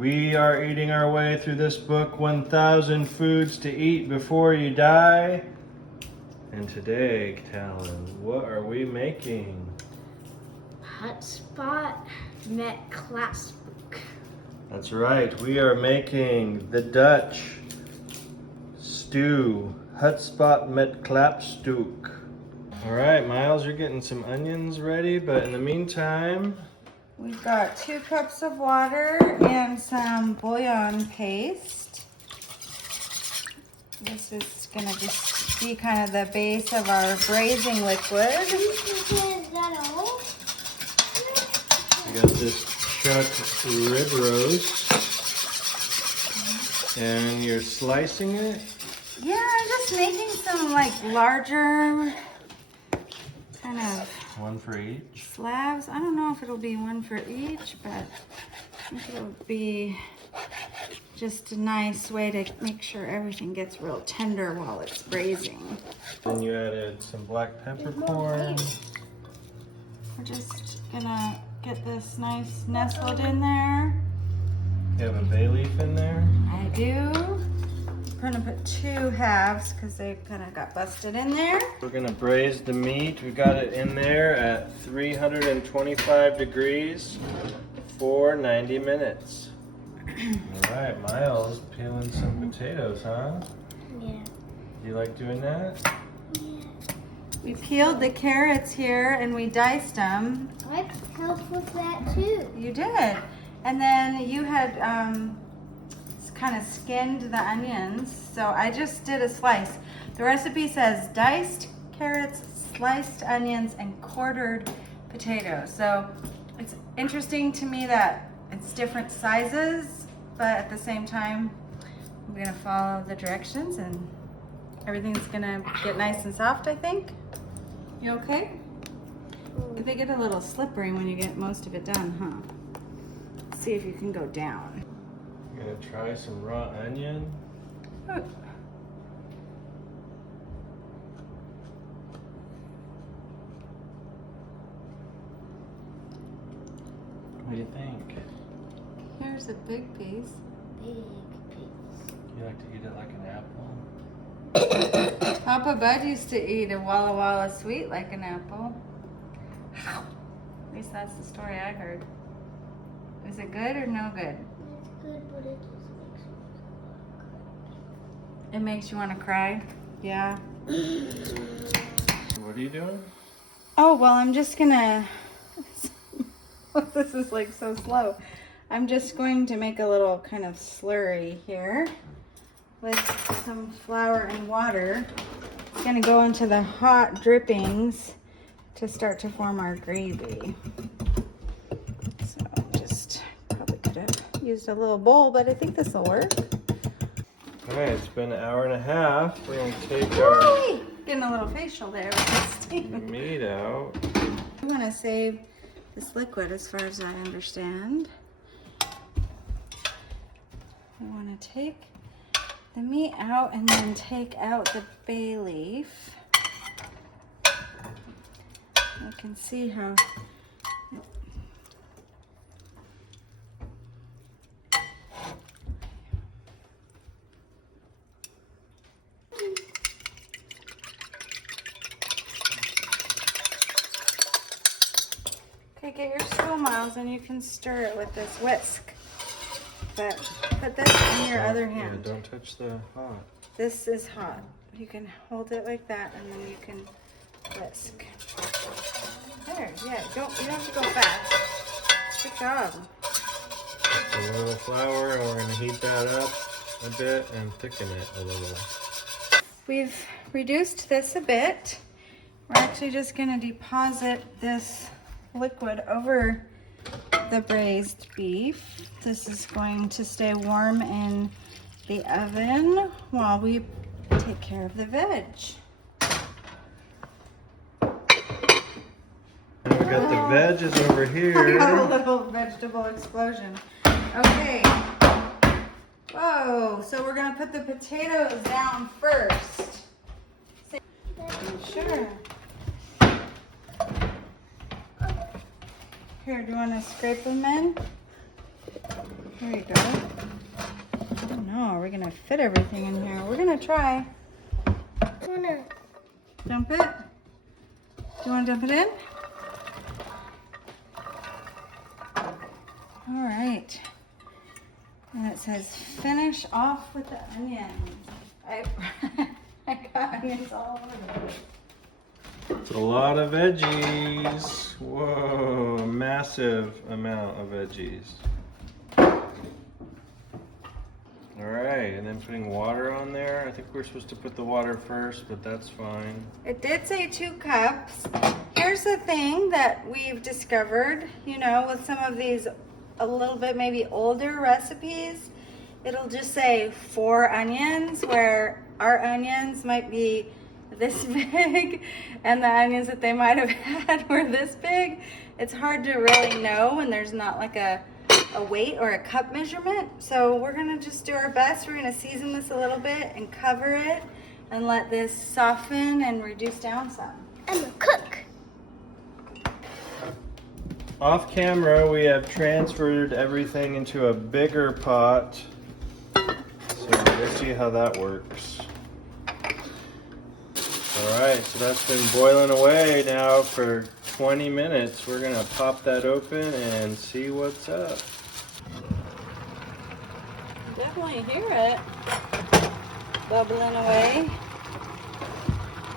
We are eating our way through this book, 1,000 Foods to Eat Before You Die. And today, Talon, what are we making? Hutspot met Klapstuk. That's right, we are making the Dutch stew, Hutspot met Klapstuk. All right, Miles, you're getting some onions ready, but in the meantime, we've got 2 cups of water and some bouillon paste. This is gonna just be kind of the base of our braising liquid. Is that all? we got this chuck rib roast, and you're slicing it? Yeah, I'm just making some like larger kind of one for each. slabs. I don't know if it'll be one for each, but I think it'll be just a nice way to make sure everything gets real tender while it's braising. Then you added some black peppercorn. We're just gonna get this nice nestled in there. You have a bay leaf in there? I do. We're gonna put 2 halves because they kind of got busted in there. We're gonna braise the meat. We got it in there at 325 degrees for 90 minutes. All right, Miles, peeling some potatoes, huh? Yeah. You like doing that? Yeah. We peeled the carrots here and we diced them. I helped with that too. You did. And then you had kind of skinned the onions. So I just did a slice. The recipe says diced carrots, sliced onions, and quartered potatoes. So it's interesting to me that it's different sizes, but at the same time, I'm gonna follow the directions and everything's gonna get nice and soft, I think. You okay? They get a little slippery when you get most of it done, huh? Let's see if you can go down. I'm gonna try some raw onion. Oh. What do you think? Here's a big piece. Big piece. You like to eat it like an apple? Papa Bud used to eat a Walla Walla sweet like an apple. At least that's the story I heard. Is it good or no good? It's good, but it just makes me It makes you want to cry? Yeah. What are you doing? Oh, well, I'm just gonna, this is like so slow. I'm just going to make a little kind of slurry here with some flour and water. It's gonna go into the hot drippings to start to form our gravy. So just probably could have used a little bowl, but I think this will work. All right, it's been an hour and a half. We're gonna take our Getting a little facial there with this steam. meat out. I want to save this liquid as far as I understand. I want to take the meat out and then take out the bay leaf. You can see how okay, get your stool, Miles, and you can stir it with this whisk. But put this in your other hand. Yeah, don't touch the hot. This is hot. You can hold it like that, and then you can whisk. There, yeah. You don't have to go fast. Good job. A little flour, and we're gonna heat that up a bit and thicken it a little. We've reduced this a bit. We're actually just going to deposit this liquid over the braised beef. This is going to stay warm in the oven while we take care of the veg. And we got the veggies over I got a here. little vegetable explosion. Okay. Whoa, so we're gonna put the potatoes down first. Sure. Here, do you want to scrape them in? There you go. I don't know. Are we gonna fit everything in here? We're gonna try. Wanna Dump it? Do you want to dump it in? All right. And it says finish off with the onions. I got onions all over the place. It's a lot of veggies. Whoa, a massive amount of veggies. All right, and then putting water on there. I think we're supposed to put the water first, but that's fine. It did say 2 cups. Here's the thing that we've discovered, you know, with some of these a little bit maybe older recipes, it'll just say 4 onions, where our onions might be this big and the onions that they might have had were this big. It's hard to really know when there's not like a weight or a cup measurement. So we're gonna just do our best. We're gonna season this a little bit and cover it and let this soften and reduce down some. I'm a cook. Off camera, we have transferred everything into a bigger pot. So we'll see how that works. All right, so that's been boiling away now for 20 minutes. We're gonna pop that open and see what's up. Definitely hear it bubbling away.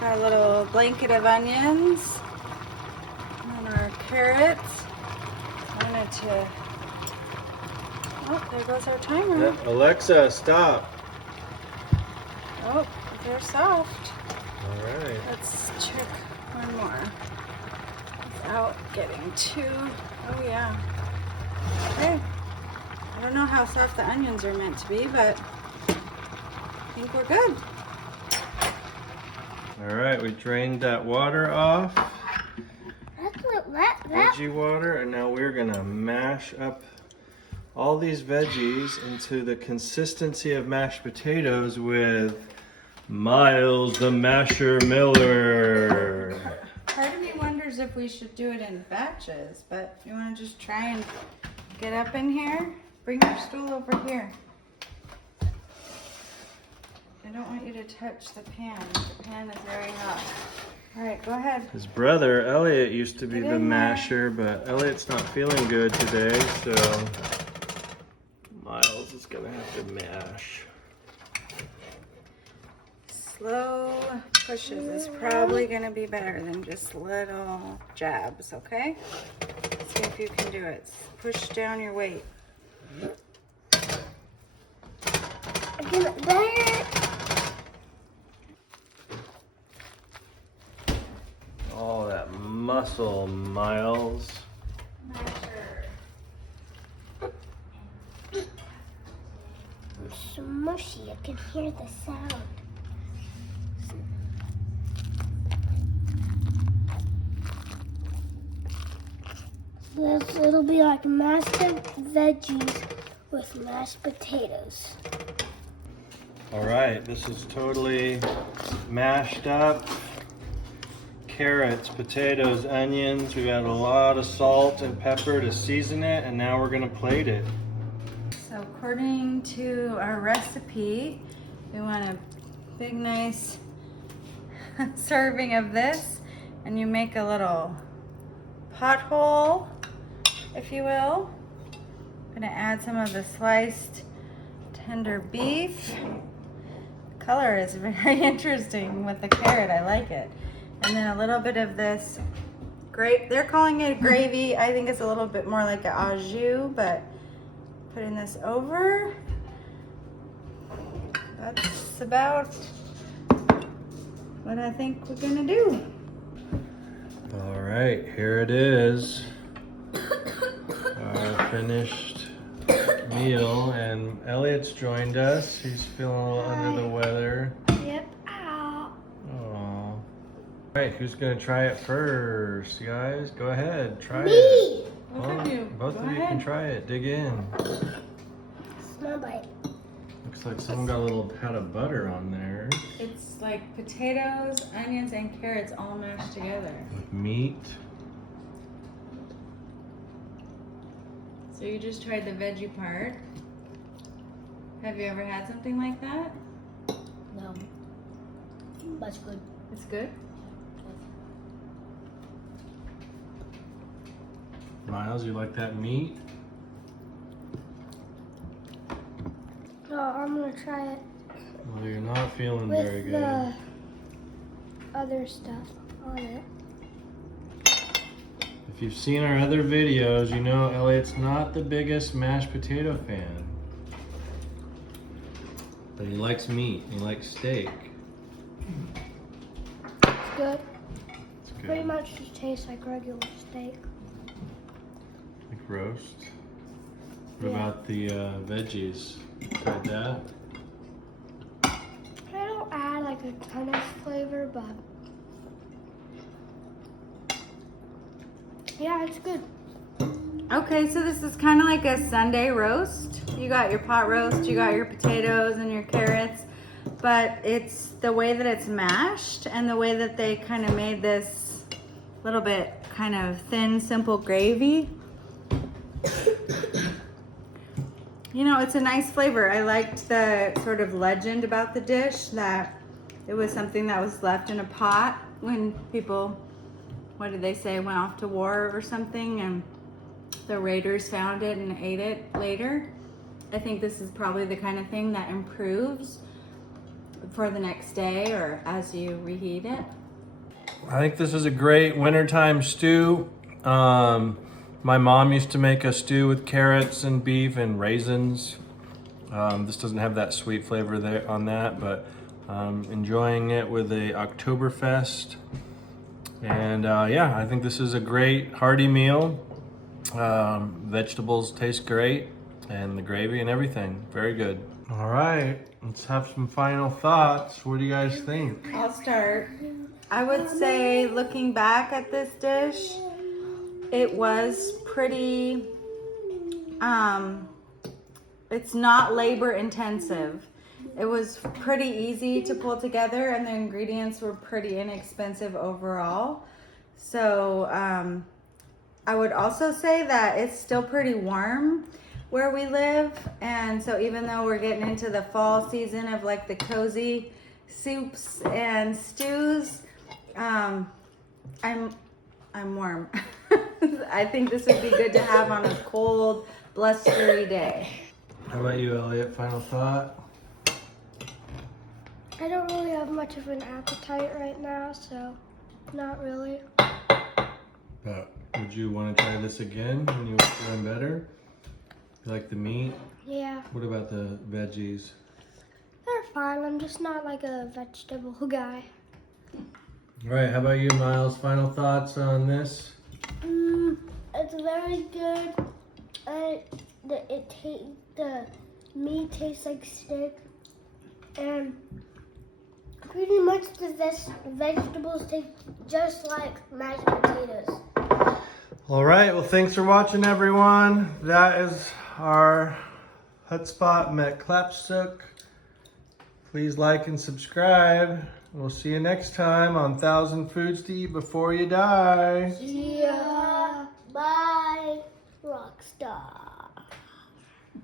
Got a little blanket of onions and our carrots. Wanted to. Oh, there goes our timer. Alexa, stop. Oh, they're soft. All right. Let's check one more without getting too. Oh yeah. Okay. I don't know how soft the onions are meant to be, but I think we're good. All right, we drained that water off, That's what that. veggie water, and now we're gonna mash up all these veggies into the consistency of mashed potatoes with Miles the Masher Miller. Part of me wonders if we should do it in batches, but you want to just try and get up in here? Bring your stool over here. I don't want you to touch the pan. The pan is very hot. All right, go ahead. His brother Elliot used to be Get the in there. masher, but Elliot's not feeling good today, so Miles is gonna have to mash. Slow pushes is probably going to be better than just little jabs, okay? See if you can do it. Push down your weight. Give it there. All that muscle, Miles. It's mushy. I can hear the sound. It'll be like mashed veggies with mashed potatoes. All right, this is totally mashed up. Carrots, potatoes, onions. We've added a lot of salt and pepper to season it, and now we're gonna plate it. So according to our recipe, we want a big nice serving of this, and you make a little pothole, if you will. I'm gonna add some of the sliced tender beef. The color is very interesting with the carrot. I like it. And then a little bit of this grape. They're calling it gravy. I think it's a little bit more like an au jus, but putting this over. That's about what I think we're gonna do. All right, here it is. Our finished meal, and Elliot's joined us. He's feeling a little under the weather. Yep. Ow. Aww. All right, who's gonna try it first, guys? Go ahead, try Me. it. Both of you. Both Go of you can ahead. try it. Dig in. Small bite. Looks like someone got a little pat of butter on there It's like potatoes, onions, and carrots all mashed together. with meat. So you just tried the veggie part. Have you ever had something like that? No. That's good. It's good? Miles, you like that meat? So I'm gonna try it Well, you're not feeling with very good. the other stuff on it. If you've seen our other videos, you know Elliot's not the biggest mashed potato fan. But he likes meat. He likes steak. It's good. It's good. Pretty much just tastes like regular steak. Like roast. What Yeah. about the veggies? Tried that? I don't add like a ton of flavor, but yeah, it's good. Okay, so this is kind of like a Sunday roast. You got your pot roast, you got your potatoes and your carrots, but it's the way that it's mashed and the way that they kind of made this little bit kind of thin, simple gravy. You know, it's a nice flavor. I liked the sort of legend about the dish, that it was something that was left in a pot when people, what did they say, went off to war or something, and the raiders found it and ate it later. I think this is probably the kind of thing that improves for the next day or as you reheat it. I think this is a great wintertime stew. My mom used to make a stew with carrots and beef and raisins. This doesn't have that sweet flavor there on that, but enjoying it with a Oktoberfest. And yeah, I think this is a great hearty meal. Vegetables taste great, and the gravy and everything, very good. All right, let's have some final thoughts. What do you guys think? I'll start. I would say, looking back at this dish, it was pretty, it's not labor intensive. It was pretty easy to pull together, and the ingredients were pretty inexpensive overall. So I would also say that it's still pretty warm where we live, and so even though we're getting into the fall season of like the cozy soups and stews, I'm warm. I think this would be good to have on a cold, blustery day. How about you, Elliot? Final thought? I don't really have much of an appetite right now, so not really. But would you want to try this again when you were feeling better? You like the meat? Yeah, What about the veggies? they're fine. I'm just not like a vegetable guy. All right, how about you, Miles? Final thoughts on this? It's very good. The meat tastes like steak, and pretty much the vegetables taste just like mashed potatoes. All right, well, thanks for watching, everyone. That is our Hutspot met Klapstuk. Please like and subscribe. We'll see you next time on 1,000 Foods to Eat Before You Die. See ya. Bye, Rockstar.